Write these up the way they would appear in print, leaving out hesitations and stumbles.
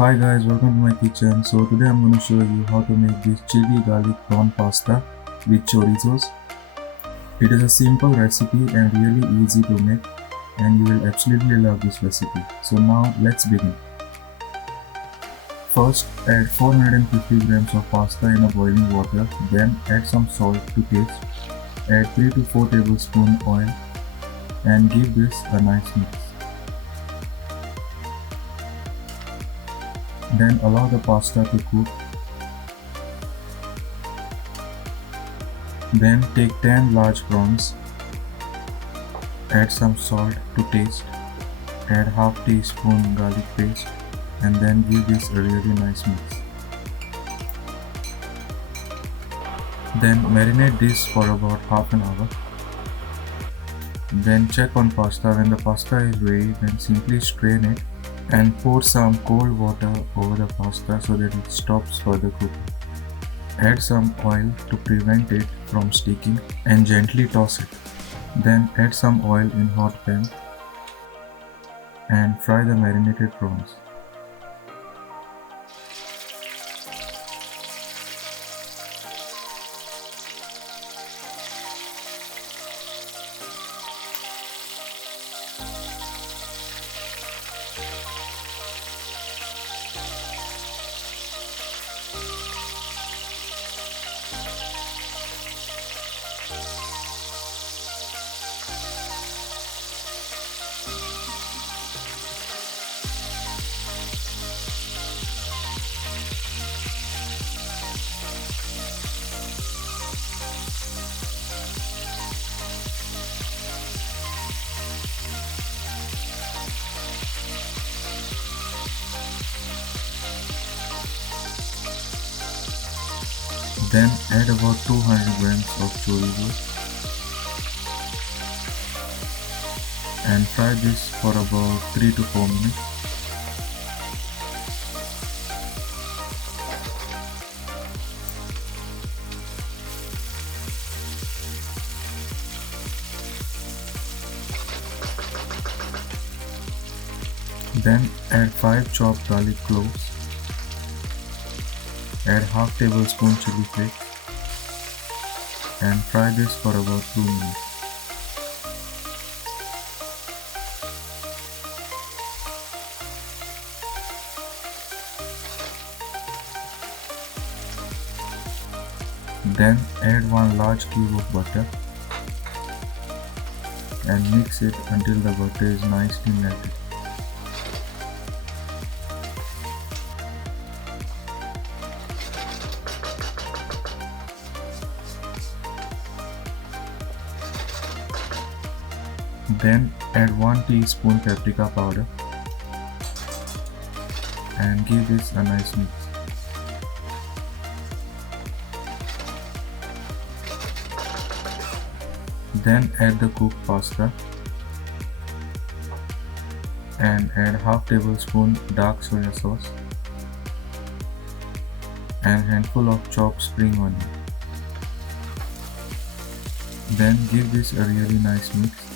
Hi guys, welcome to my kitchen. So today I'm going to show you how to make this chili garlic prawn pasta with chorizos. It is a simple recipe and really easy to make, and you will absolutely love this recipe. So now let's begin. First, add 450 grams of pasta in a boiling water, then add some salt to taste. Add 3 to 4 tablespoons oil and give this a nice mix. Then allow the pasta to cook. Then take 10 large prawns. Add some salt to taste. Add half teaspoon garlic paste and then give this a really nice mix. Then marinate this for about half an hour. Then check on pasta. When the pasta is ready, then simply strain it and pour some cold water over the pasta so that it stops further cooking. Add some oil to prevent it from sticking and gently toss it. Then add some oil in hot pan and fry the marinated prawns. Then add about 200 grams of Chorizos and fry this for about 3 to 4 minutes. Then add 5 chopped garlic cloves. Add half tablespoon chilli flakes and fry this for about 2 minutes. Then add 1 large cube of butter and mix it until the butter is nicely melted. Then add 1 teaspoon paprika powder and give this a nice mix. Then add the cooked pasta and add half tablespoon dark soya sauce and handful of chopped spring onion. Then give this a really nice mix.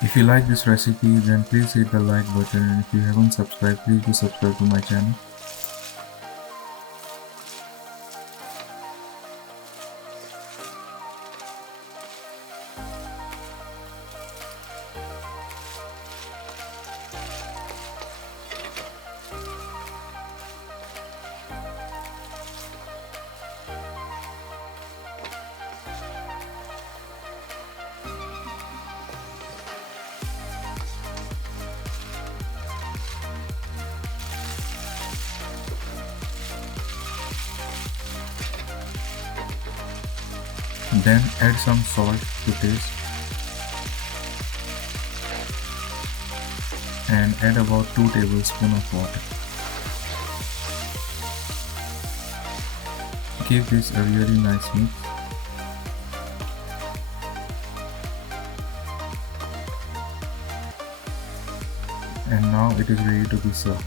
If you like this recipe, then please hit the like button, and if you haven't subscribed, please do subscribe to my channel. Then add some salt to taste and add about 2 tablespoons of water. Give this a really nice mix. And now it is ready to be served.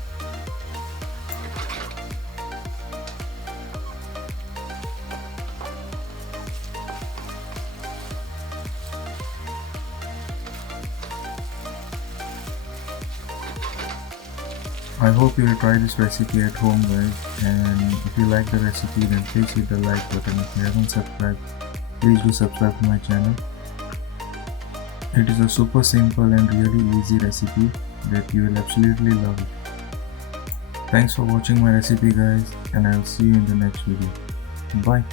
I hope you will try this recipe at home, guys, and if you like the recipe then please hit the like button. If you haven't subscribed, please do subscribe to my channel. It is a super simple and really easy recipe that you will absolutely love it. Thanks for watching my recipe, guys, and I will see you in the next video. Bye.